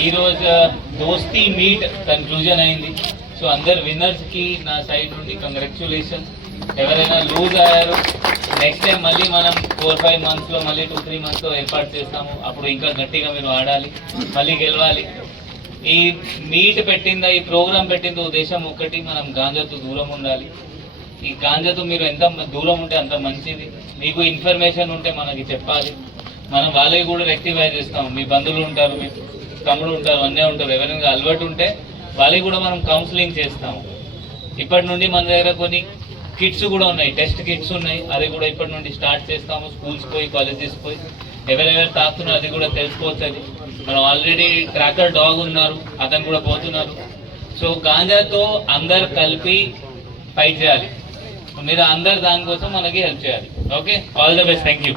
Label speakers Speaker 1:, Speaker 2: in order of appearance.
Speaker 1: ఈరోజు దోస్తీ meet conclusion అయింది. సో అందరు విన్నర్స్కి నా సైడ్ నుండి కంగ్రాచులేషన్స్ ఎవరైనా లూజ్ అయ్యారు నెక్స్ట్ టైం మళ్ళీ మనం ఫోర్ ఫైవ్ మంత్స్లో మళ్ళీ టూ త్రీ మంత్స్లో ఏర్పాటు చేస్తాము. అప్పుడు ఇంకా గట్టిగా మీరు ఆడాలి మళ్ళీ గెలవాలి. ఈ మీట్ పెట్టిందా ఈ ప్రోగ్రామ్ పెట్టిందో ఉద్దేశం ఒకటి మనం గాంజాతో దూరం ఉండాలి. ఈ గాంజాతో మీరు ఎంత దూరం ఉంటే అంత మంచిది. మీకు ఇన్ఫర్మేషన్ ఉంటే మనకి చెప్పాలి. మనం వాళ్ళకి కూడా రెక్టిఫై చేస్తాం మీ బంధువులు ఉంటారు మీకు తమ్ముడు ఉంటారు అన్నీ ఉంటారు ఎవరైనా అలవాటు ఉంటే వాళ్ళకి కూడా మనం కౌన్సిలింగ్ చేస్తాము. ఇప్పటి నుండి మన దగ్గర కొన్ని కిట్స్ కూడా ఉన్నాయి టెస్ట్ కిట్స్ ఉన్నాయి అది కూడా ఇప్పటి నుండి స్టార్ట్ చేస్తాము స్కూల్స్ పోయి కాలేజెస్ పోయి. ఎవరెవరు తాకుతున్నారు అది కూడా తెలుసుకోవచ్చు అది. మనం ఆల్రెడీ ట్రాకర్ డాగ్ ఉన్నారు అతను కూడా పోతున్నారు. సో గాంజాతో అందరు కలిపి ఫైట్ చేయాలి. మీరు అందరు దానికోసం మనకి హెల్ప్ చేయాలి. Okay all the best thank you